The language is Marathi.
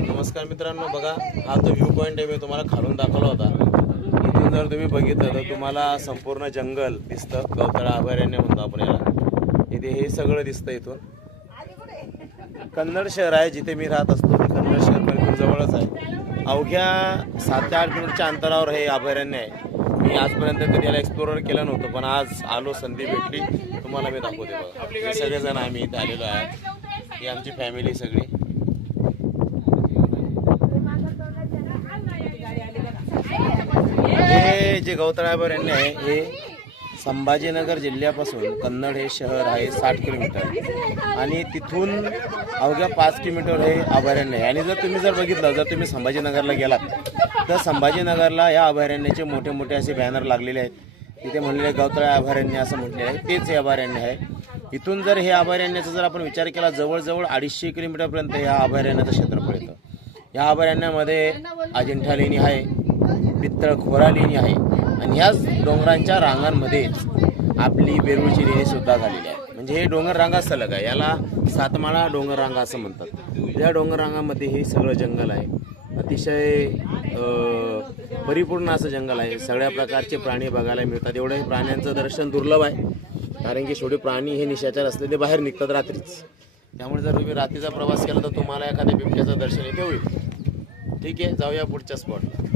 नमस्कार मित्रांनो, बघा हा तो व्ह्यू पॉइंट आहे, मी तुम्हाला खालून दाखवला होता। इथून जर तुम्ही बघितलं तर तुम्हाला संपूर्ण जंगल दिसतं। गवताळा अभयारण्य म्हणतो आपण याला। इथे हे सगळं दिसतं। इथून कन्नड शहर आहे जिथे मी राहत असतो। कन्नड शहर पण जवळच आहे, अवघ्या 7 ते 8 किलोमीटरच्या अंतरावर हे अभयारण्य आहे। मी आजपर्यंत कधी याला एक्सप्लोर केलं नव्हतं, पण आज आलो, संधी भेटली, तुम्हाला मी दाखवते। बघा हे सगळेजण आम्ही इथे आलेलो आहे, ही आमची फॅमिली सगळी। हे जे गवताळा अभयारण्य आहे हे संभाजीनगर जिल्ह्यापासून कन्नड हे शहर आहे 60 किलोमीटर आणि तिथून अवघ्या 5 किलोमीटर हे अभयारण्य आहे। आणि जर तुम्ही बघितलं, जर तुम्ही संभाजीनगरला गेलात तर संभाजीनगरला या अभयारण्याचे मोठे मोठे असे बॅनर लागलेले आहेत। तिथे म्हणलेले गवताळा अभयारण्य असं म्हटलेलं आहे, तेच हे अभयारण्य आहे। इथून जर हे अभयारण्याचा जर आपण विचार केला, जवळजवळ 250 किलोमीटरपर्यंत या अभयारण्याचं क्षेत्रफळ येतं। या अभयारण्यामध्ये अजिंठा लेणी आहे, पित्तळखोरा लेणी आहे आणि ह्याच डोंगरांच्या रांगांमध्येच आपली वेरूळची लेणी सुद्धा झालेली आहे। म्हणजे हे डोंगर रांगा सलग आहे, याला सातमाळा डोंगर रांगा असं म्हणतात। या डोंगर रांगामध्ये हे सगळं जंगल आहे, अतिशय परिपूर्ण असं जंगल आहे। सगळ्या प्रकारचे प्राणी बघायला मिळतात। एवढ्या प्राण्यांचं दर्शन दुर्लभ आहे, कारण की शेवटी प्राणी हे निशाचर असले ते बाहेर निघतात रात्रीच। त्यामुळे जर तुम्ही रात्रीचा प्रवास केला तर तुम्हाला एखाद्या बिबट्याचं दर्शन इथे होईल। ठीक आहे, जाऊया पुढच्या स्पॉटला।